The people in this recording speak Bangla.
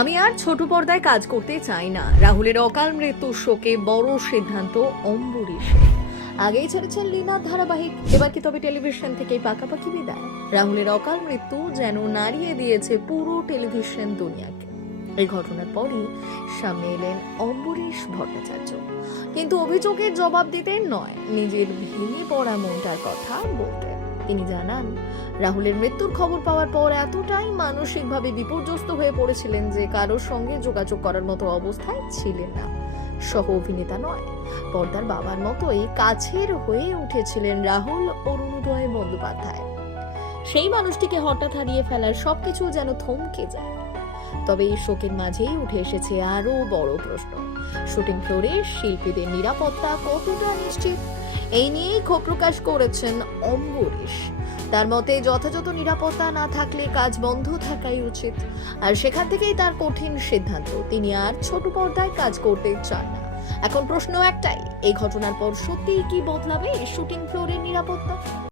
আমি আর ছোট পর্দায় কাজ করতে চাই না। রাহুলের অকাল মৃত্যুর শোকে বড় সিদ্ধান্ত অম্বরীশের। আগেই ছেড়েছেন লীনা ধারাবাহিক, এবার কি তবে টেলিভিশন থেকেই পাকাপাকি বিদায়? রাহুলের অকাল মৃত্যু যেন নাড়িয়ে দিয়েছে পুরো টেলিভিশন দুনিয়াকে। এই ঘটনার পরই সামনে এলেন অম্বরীশ ভট্টাচার্য, কিন্তু অভিযোগের জবাব দিতে নয়, নিজের ভেঙে পড়া মনটার কথা বলতে। তিনি জানান, রাহুলের মৃত্যুর খবর পাওয়ার পর এতটাই মানসিকভাবে বিপর্যস্ত হয়ে পড়েছিলেন যে কারোর সঙ্গে যোগাযোগ করার মতো অবস্থায় ছিলেন না। সহ অভিনেতা নয়, পর্দার বাবার মতোই কাছের হয়ে উঠেছিলেন রাহুল অরুণোদয় বন্দ্যোপাধ্যায়। সেই মানুষটিকে হঠাৎ হারিয়ে ফেলার সবকিছু যেন থমকে যায়। তবে এই শোকের মাঝেই উঠে এসেছে আরো বড় প্রশ্ন, শুটিং ফ্লোরে শিল্পীদের নিরাপত্তা কতটা নিশ্চিত? এই নিয়েই ক্ষোভ প্রকাশ করেছেন অম্বরীশ। তার মতে যথাযথ নিরাপত্তা না থাকলে কাজ বন্ধ থাকাই উচিত, আর সেখান থেকেই তার কঠিন সিদ্ধান্ত, তিনি আর ছোট পর্দায় কাজ করতে চান না। এখন প্রশ্ন একটাই, এই ঘটনার পর সত্যিই কি বদলাবে শুটিং ফ্লোরের নিরাপত্তা?